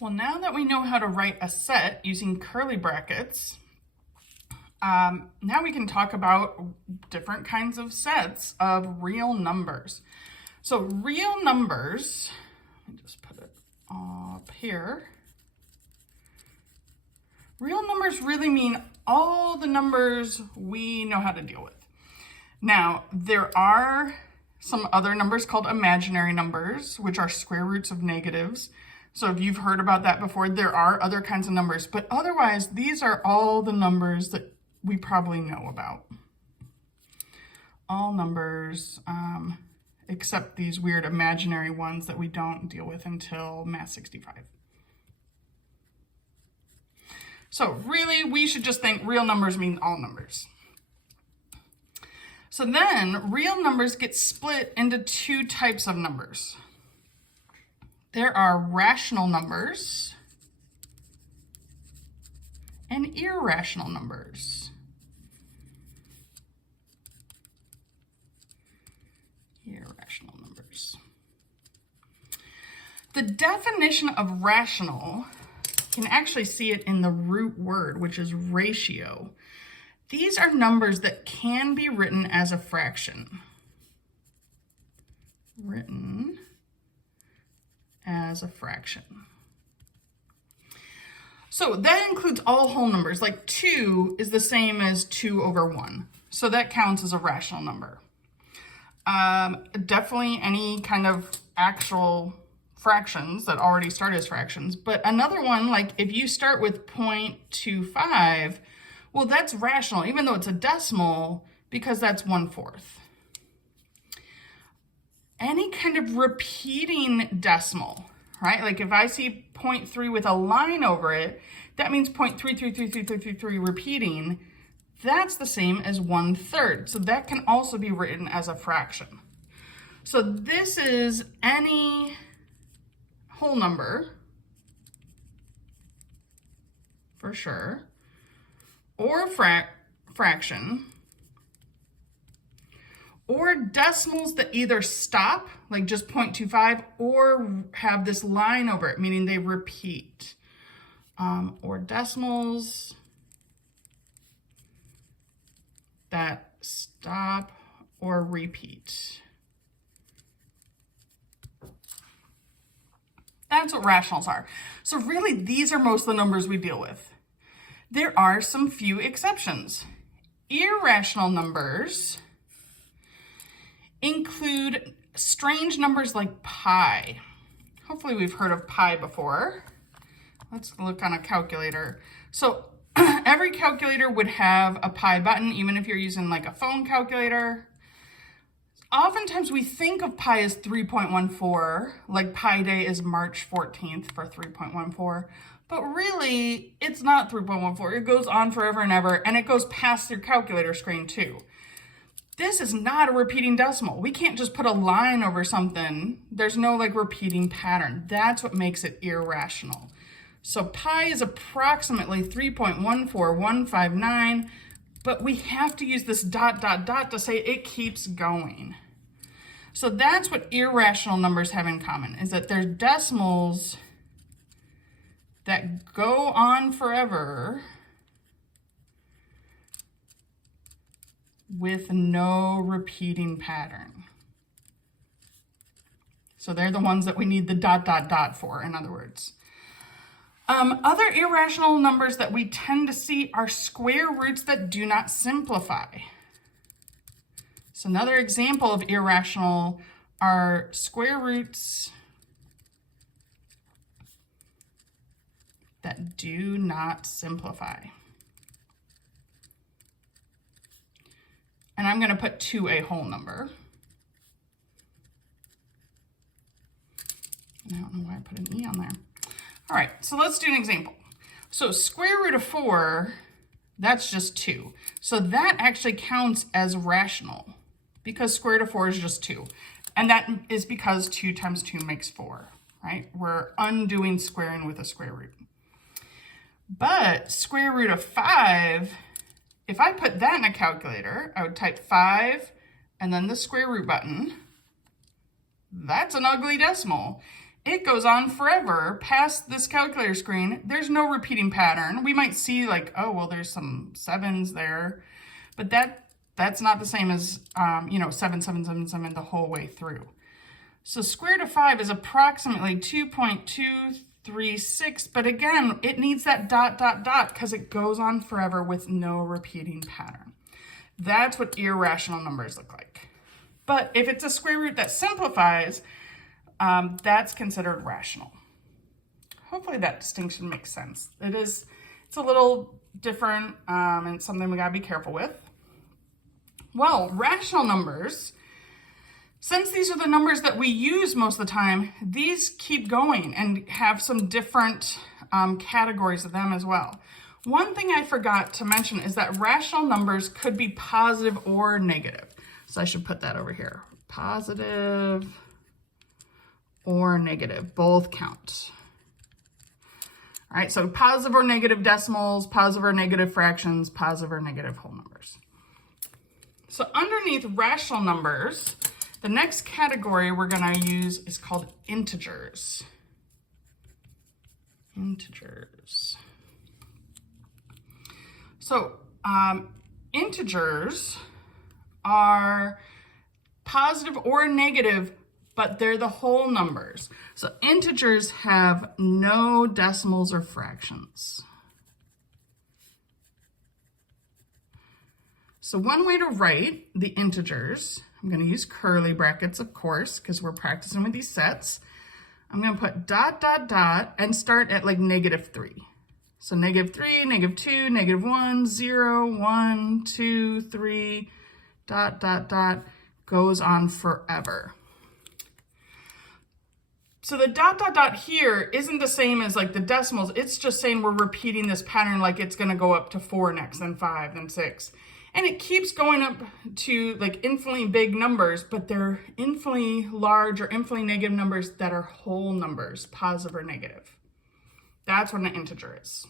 Well, now that we know how to write a set using curly brackets, now we can talk about different kinds of sets of real numbers. So real numbers, let me just put it up here. Real numbers really mean all the numbers we know how to deal with. Now, there are some other numbers called imaginary numbers, which are square roots of negatives. So if you've heard about that before, there are other kinds of numbers, but otherwise, these are all the numbers that we probably know about. All numbers, except these weird imaginary ones that we don't deal with until Math 65. So really, we should just think real numbers mean all numbers. So then real numbers get split into two types of numbers. There are rational numbers and irrational numbers. Irrational numbers. The definition of rational, you can actually see it in the root word, which is ratio. These are numbers that can be written as a fraction. Written as a fraction. So that includes all whole numbers, like 2 is the same as 2 over 1. So that counts as a rational number. Definitely any kind of actual fractions that already start as fractions. But another one, like if you start with 0.25, well, that's rational, even though it's a decimal, because that's 1/4. Any kind of repeating decimal, right? Like if I see 0.3 with a line over it, that means 0.3333333 repeating. That's the same as 1/3. So that can also be written as a fraction. So this is any whole number, for sure, or fraction, or decimals that either stop, like just 0.25, or have this line over it, meaning they repeat, or decimals that stop or repeat. That's what rationals are. So really, these are most of the numbers we deal with. There are some few exceptions. Irrational numbers include strange numbers like pi. Hopefully we've heard of pi before. Let's look on a calculator. So every calculator would have a pi button, even if you're using like a phone calculator. Oftentimes we think of pi as 3.14, like Pi Day is March 14th for 3.14, but really it's not 3.14. It goes on forever and ever, and it goes past your calculator screen too. This is not a repeating decimal. We can't just put a line over something. There's no like repeating pattern. That's what makes it irrational. So pi is approximately 3.14159, but we have to use this ... to say it keeps going. So that's what irrational numbers have in common, is that they're decimals that go on forever with no repeating pattern. So they're the ones that we need the ... for, in other words. Other irrational numbers that we tend to see are square roots that do not simplify. So another example of irrational are square roots that do not simplify. And I'm going to put to a whole number. I don't know why I put an E on there. All right, so let's do an example. So square root of 4, that's just 2. So that actually counts as rational because square root of 4 is just 2. And that is because 2 times 2 makes 4, right? We're undoing squaring with a square root. But square root of 5, if I put that in a calculator, I would type 5 and then the square root button. That's an ugly decimal. it goes on forever past this calculator screen. There's no repeating pattern. We might see like, oh, well, there's some 7s there, but that's not the same as, 7, 7, 7, 7 the whole way through. So square root of 5 is approximately 2.236, but again, it needs that ... because it goes on forever with no repeating pattern. That's what irrational numbers look like. But if it's a square root that simplifies, that's considered rational. Hopefully that distinction makes sense. It's a little different and it's something we gotta be careful with. Well, rational numbers, since these are the numbers that we use most of the time, these keep going and have some different categories of them as well. One thing I forgot to mention is that rational numbers could be positive or negative. So I should put that over here. Positive or negative, both count. All right, so positive or negative decimals, positive or negative fractions, positive or negative whole numbers. So underneath rational numbers, the next category we're gonna use is called integers. Integers. So integers are positive or negative, but they're the whole numbers. So integers have no decimals or fractions. So one way to write the integers, I'm going to use curly brackets, of course, because we're practicing with these sets. I'm going to put ... and start at like -3. So -3, -2, -1, 0, 1, 2, 3, ... goes on forever. So the ... here isn't the same as like the decimals. It's just saying we're repeating this pattern, like it's going to go up to 4 next, then 5, then 6. And it keeps going up to like infinitely big numbers, but they're infinitely large or infinitely negative numbers that are whole numbers, positive or negative. That's what an integer is.